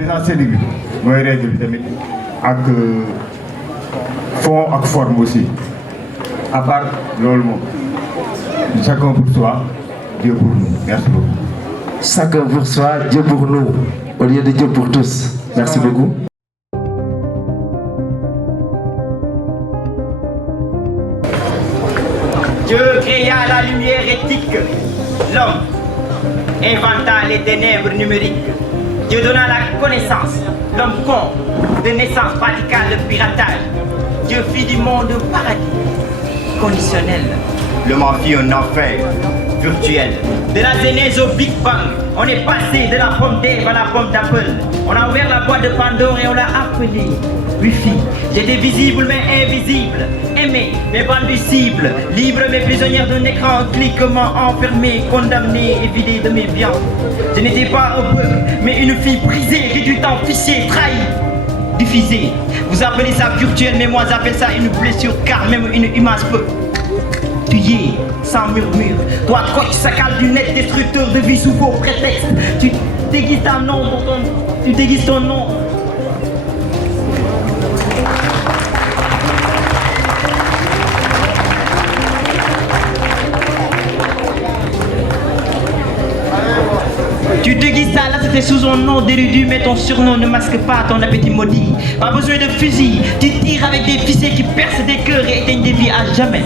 présentiel bi mooy règle bi tamit ak fond ak forme aussi à part loolu moom chacun pour soi Dieu pour nous merci beaucoup. Chacun pour soi Dieu pour nous au lieu de Dieu pour tous. Merci beaucoup. Dieu créa la lumière éthique, l'homme inventa les ténèbres numériques. Dieu donna la connaissance, l'homme con, de naissance pratiqua le piratage. Dieu fit du monde un paradis conditionnel. L'homme en fit un enfer virtuel. De la Genèse au Big Bang, on est passé de la pomme d'Ève à la pomme d'Apple. On a ouvert la boîte de Pandore et on l'a appelé Wi-Fi. J'étais visible mais invisible, aimé mais pas cible, libre mais prisonnière d'un écran cliquement enfermé, condamné et vidé de mes biens. Je n'étais pas un bug, mais une fille brisée, réduite en fichier, trahie, diffusée. Vous appelez ça virtuel, mais moi j'appelle ça une blessure, car même une image peut tuer sans murmure. Toi, coach, sacal du net, destructeur de vie sous vos prétextes. Tu déguises ton nom pour ton... Tu déguises ton nom. Tu déguises ça, là c'était sous un nom d'érudit, mais ton surnom ne masque pas ton appétit maudit. Pas besoin de fusil, tu tires avec des fusées qui percent des cœurs et éteignent des vies à jamais.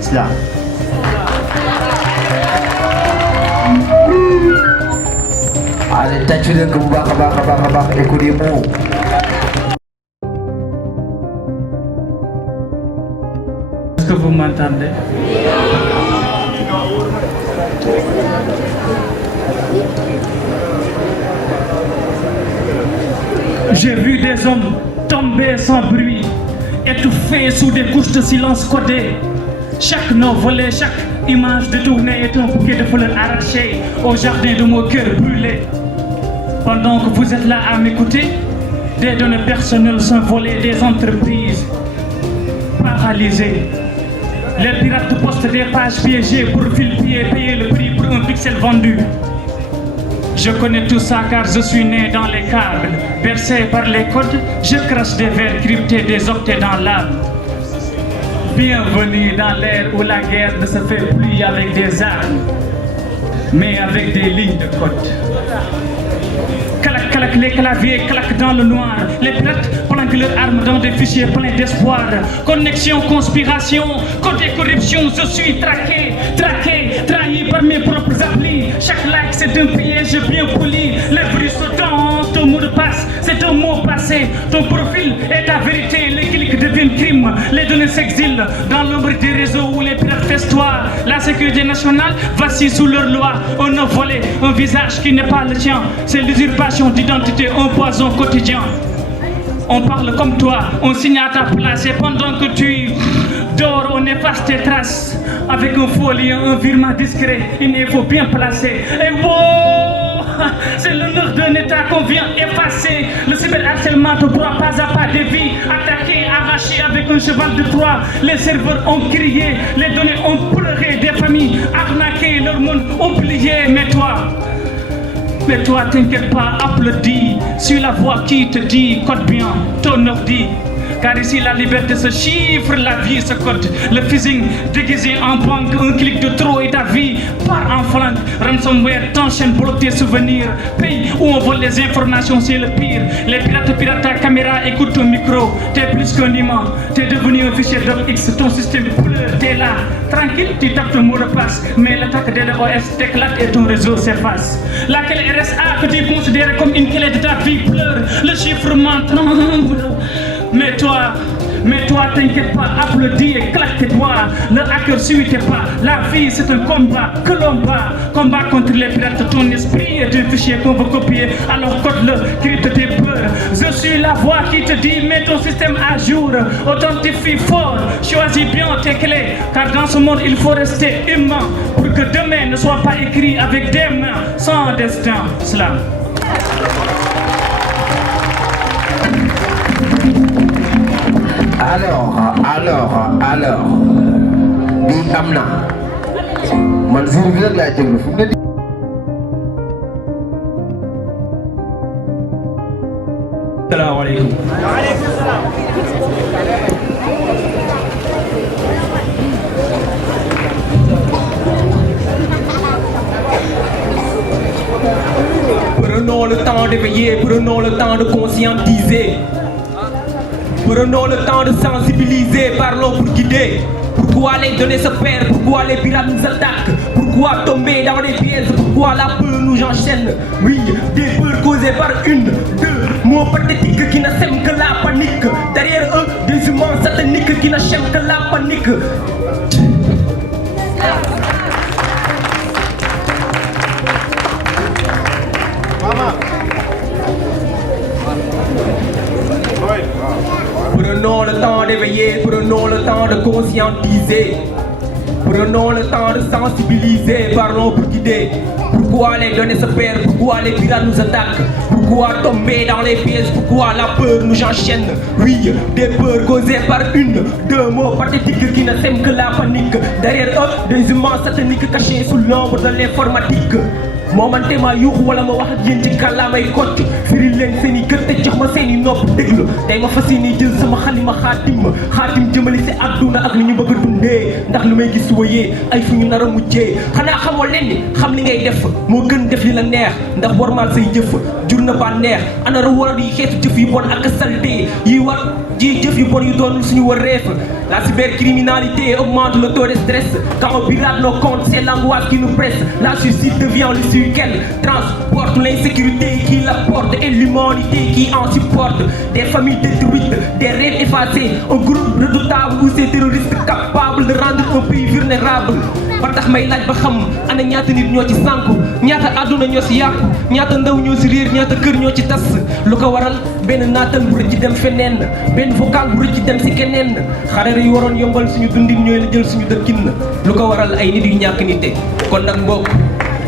Cela. Allez, t'as-tu le combat, écoutez-moi. Est-ce que vous m'entendez? J'ai vu des hommes tomber sans bruit, étouffés sous des couches de silence codé. Chaque nom volé, chaque image détournée est un bouquet de fleurs arrachées au jardin de mon cœur brûlé. Pendant que vous êtes là à m'écouter, des données personnelles sont volées, des entreprises paralysées. Les pirates postent des pages piégées pour vilipender, payer le prix pour un pixel vendu. Je connais tout ça car je suis né dans les câbles. Bercé par les codes, je crache des vers cryptés, des octets dans l'âme. Bienvenue dans l'ère où la guerre ne se fait plus avec des armes, mais avec des lignes de code. Clac, clac, les claviers claquent dans le noir. Les pirates planquent leurs armes dans des fichiers pleins d'espoir. Connexion, conspiration, code et corruption. Je suis traqué, trahi par mes propres applis. Chaque like c'est un piège bien poli. Les bruits sautants, ton mot de passe, c'est un mot passé. Ton profil est ta vérité, les clics deviennent crime. Les données s'exilent dans l'ombre des réseaux où les pirates festoient. La sécurité nationale vacille sous leur loi. On a volé un visage qui n'est pas le tien. C'est l'usurpation d'identité, un poison quotidien. On parle comme toi, on signe à ta place. Et pendant que tu dors, on efface tes traces. Avec un faux lien, un virement discret, il faut bien placer. Et wow, c'est l'honneur d'un état qu'on vient effacer. Le cyberharcèlement te broie pas à pas des vies. Attaqué, arraché avec un cheval de Troie. Les serveurs ont crié, les données ont pleuré. Des familles arnaquées, leur monde oublié. Mais toi, t'inquiète pas, applaudis. Suis la voix qui te dit, code bien ton ordi. Car ici la liberté se chiffre, la vie se code. Le phishing déguisé en banque, un clic de trop et ta vie part en flanc. Ransomware t'enchaîne, bloque tes souvenirs. Pays où on vole les informations, c'est le pire. Les pirates à caméra écoutent ton micro. T'es plus qu'un aimant, t'es devenu un fichier X. Ton système pleure, t'es là. Tranquille, tu tapes ton mot de passe. Mais l'attaque de l'OS t'éclate et ton réseau s'efface. Laquelle RSA que tu considères comme une clé de ta vie pleure. Le chiffrement tremble. Mais toi, t'inquiète pas, applaudis et claque tes doigts. Le hacker suit tes pas. La vie, c'est un combat que l'on bat. Combat contre les pirates, ton esprit est un fichier qu'on veut copier. Alors code-le, crypte tes peurs. Je suis la voix qui te dit, mets ton système à jour. Authentifie fort, choisis bien tes clés. Car dans ce monde, il faut rester humain. Pour que demain ne soit pas écrit avec des mains sans destin. Slam. Alors bii am na man jour bi rek laa jëglu fu mu ne asalaamaaleykum. Prenons le temps d'éveiller, prenons le temps de conscientiser. Prenons le temps de sensibiliser, parlons pour guider. Pourquoi les données se perdent? Pourquoi les pirates nous attaquent? Pourquoi tomber dans les pièges? Pourquoi la peur nous enchaîne? Oui, des peurs causées par une, deux mots pathétiques qui ne sèment que la panique. Derrière eux, des humains sataniques qui ne sèment que la panique. Prenons le temps d'éveiller, prenons le temps de conscientiser. Prenons le temps de sensibiliser, parlons pour guider. Pourquoi les données se perdent? Pourquoi les pirates nous attaquent? Pourquoi tomber dans les pièges? Pourquoi la peur nous enchaîne? Oui, des peurs causées par une, deux mots pathétiques qui ne sèment que la panique. Derrière eux, des humains sataniques cachés sous l'ombre de l'informatique. Momante ma yuuxu wala ma wax ak yéen ci kàllaamay kocc firi leen seen i kër te jox ma seen i nopp déglu tey ma fas yéene jël sama xalima xaatim jëmale si àdduna ak li ñu bëgg a dundee ndax lu may gis wëyee ay fu ñu nar a mujjee xanaa xamoo leen ni xam li ngay def moo gën def li la neex ndax warmaal say jëf jur na ba neex ana war yi xeetu jëf yu bon ak salte yi war ji jëf yu bon yu doonul suñu war reef. La cybercriminalité augmente le taux de stress. Quand on pirate nos comptes, c'est l'angoisse qui nous presse. La justice devient l'issue qu'elle transporte, l'insécurité qui la porte et l'humanité qui en supporte. Des familles détruites, des rêves effacés, un groupe redoutable où ces terroristes capables de rendre un pays vulnérable. ba tax may laaj ba xam ana ñaata nit ñoo ci sànku ñaata àdduna ñoo ci yàqu ñaata ndaw ñoo ci réer ñaata kër ñoo ci tas lu ko waral benn naatal bu rëcc dem feneen benn vocal bu rëcc dem ci keneen xarala yi waroon yombal suñu dundin ñooy la jël suñu dëkkin lu ko waral ay nit yu ñàkk nite kon nag mbokk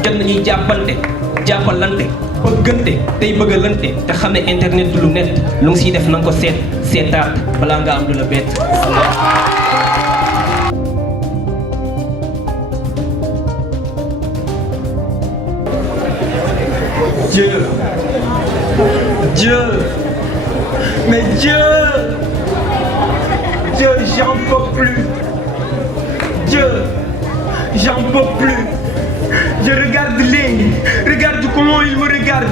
jot nañuy jàppante jàppalante bëggante tey bëggalante te xam ne internet du lu net lu ngi siy def na nga ko seetaat balaa nga am lu la bett. Dieu, mais Dieu, j'en peux plus. Dieu, j'en peux plus. Je regarde comment ils me regardent.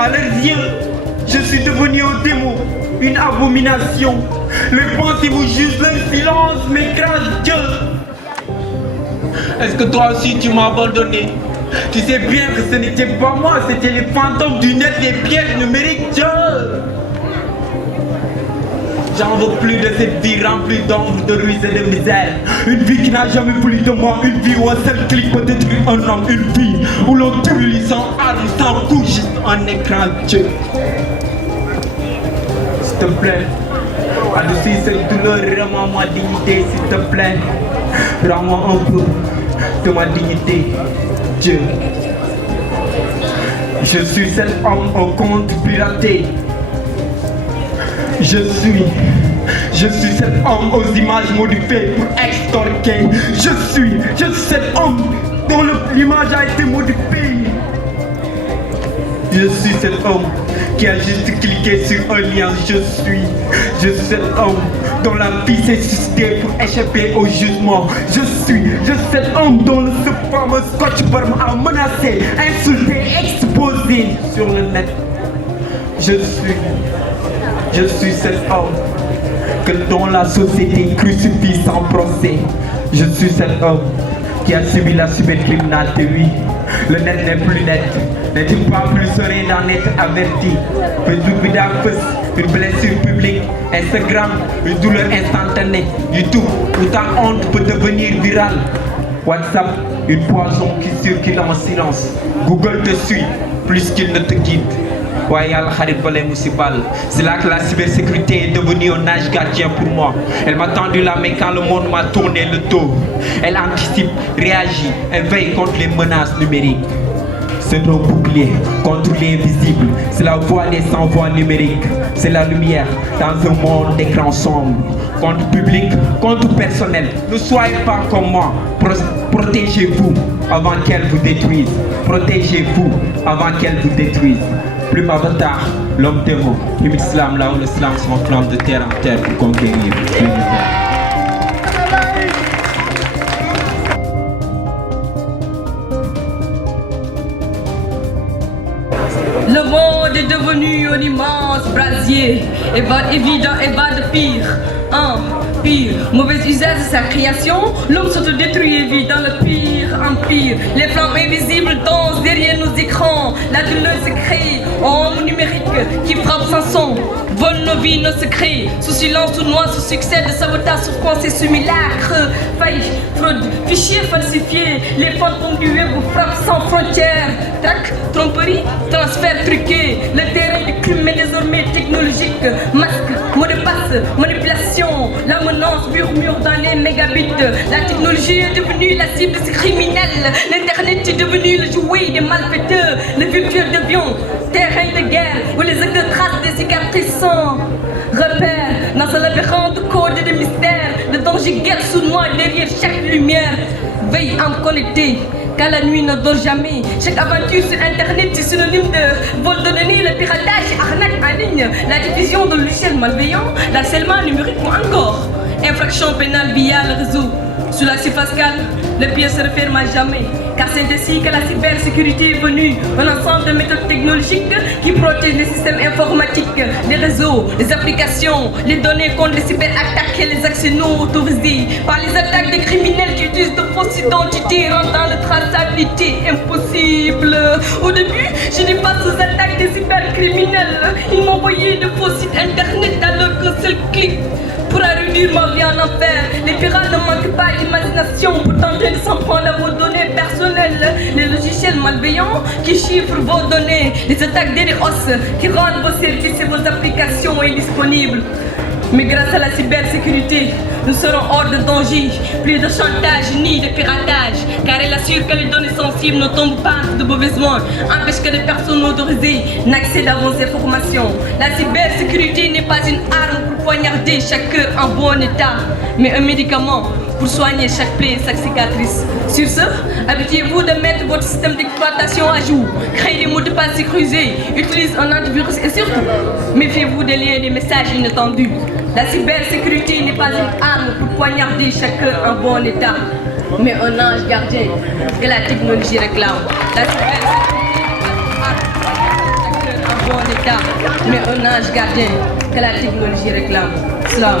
À leurs yeux, je suis devenu un démon, une abomination. Les pensées vous jugent, le silence m'écrase. Dieu, est-ce que toi aussi tu m'as abandonné? Tu sais bien que ce n'était pas moi, c'était les fantômes du net, les pièges numériques. Dieu, j'en veux plus de cette vie remplie d'ombre, de ruines et de misère. Une vie qui n'a jamais voulu de moi, une vie où un seul clic peut détruire un homme, une vie où l'on tue sans arme, sans coup, juste un écran. Dieu, s'il te plaît, adoucis cette douleur, rends-moi ma dignité, s'il te plaît. Rends-moi un peu de ma dignité. Dieu, je suis cet homme au compte piraté. Je suis cet homme aux images modifiées pour extorquer. Je suis cet homme dont l'image a été modifiée. Je suis cet homme qui a juste cliqué sur un lien. Je suis cet homme dont la vie s'est suscitée pour échapper au jugement. Je suis cet homme dont ce fameux Scotch Burn a menacé, insulté, exposé sur le net. Je suis cet homme dont la société crucifie sans procès. Je suis cet homme qui a subi la cybercriminalité, oui. Le net n'est plus net, n'est-il pas plus serein d'en être averti? Facebook vidéo, une blessure publique, Instagram, une douleur instantanée, YouTube, où ta honte peut devenir virale. WhatsApp, une poison qui circule en silence. Google te suit plus qu'il ne te guide. C'est là que la cybersécurité est devenue un âge gardien pour moi. Elle m'a tendu la main quand le monde m'a tourné le dos. Elle anticipe, réagit et veille contre les menaces numériques. C'est nos boucliers contre l'invisible. C'est la voix des sans-voix numériques. C'est la lumière dans un monde d'écran sombre. Compte public, compte personnel. Ne soyez pas comme moi. Protégez-vous avant qu'elle vous détruise. Protégez-vous avant qu'elle vous détruise. Plume avatar, l'homme démon, imite slam là où le slam s'enflamme de terre en terre pour conquérir l'univers. Le monde est devenu un immense brasier, et va évident et va de pire. Pire, mauvais usage de sa création, l'homme s'autodétruit et vit dans le pire empire. Les flammes invisibles dansent derrière nos écrans. La douleur se crée en homme numérique qui frappe sans son. Vole nos vies, nos secrets, sous silence ou noir, sous succès de sabotage, sous conseil simulacre. Faille, fraude, fichiers falsifiés, les fantômes du web frappent sans frontières. Trac, tromperie, transfert truqué, le terrain du crime est désormais technologique. Masque, mot de passe, manipulation, la menace murmure dans les mégabits. La technologie est devenue la cible des criminels. L'internet est devenu le jouet des malfaiteurs, le virtuel d'avion, terrain de guerre où les acteurs tracent des cicatrices sans repère. Dans ce labyrinthe de codes et de mystères, le danger guerre sous moi derrière chaque lumière. Veille à me connecter, car la nuit ne dort jamais. Chaque aventure sur internet est synonyme de vol de données, le piratage, arnaque en ligne, la diffusion de logiciels malveillants, l'harcèlement numérique ou encore infraction pénale via le réseau. Sous la surface calme, le pied se referme à jamais. Car c'est ainsi que la cybersécurité est venue, un ensemble de méthodes technologiques qui protègent les systèmes informatiques, les réseaux, les applications, les données contre les cyberattaques et les accès non autorisés par les attaques des criminels qui utilisent de fausses identités, rendant la traçabilité impossible. Au début, je n'ai pas aux attaques des cybercriminels. Ils m'envoyaient de faux sites internet alors qu'un seul clic pourra réduire ma vie en enfer. Les pirates ne manquent pas d'imagination pour tenter de s'en prendre à vos données personnelles. Les logiciels malveillants qui chiffrent vos données. Les attaques DDoS qui rendent vos services et vos applications indisponibles. Mais grâce à la cybersécurité, nous serons hors de danger, plus de chantage ni de piratage, car elle assure que les données sensibles ne tombent pas de mauvaises mains, empêche que les personnes autorisées n'accèdent à vos informations. La cybersécurité n'est pas une arme pour poignarder chaque cœur en bon état, mais un médicament pour soigner chaque plaie et chaque cicatrice. Sur ce, habituez-vous de mettre votre système d'exploitation à jour, créez des mots de passe sécurisés, utilisez un antivirus et surtout, méfiez-vous des liens et des messages inattendus. La cybersécurité n'est pas une arme pour poignarder chaque cœur en bon état, mais un ange gardien que la technologie réclame. La cybersécurité n'est pas une arme pour poignarder chaque cœur en bon état, mais un ange gardien que la technologie réclame. Slam.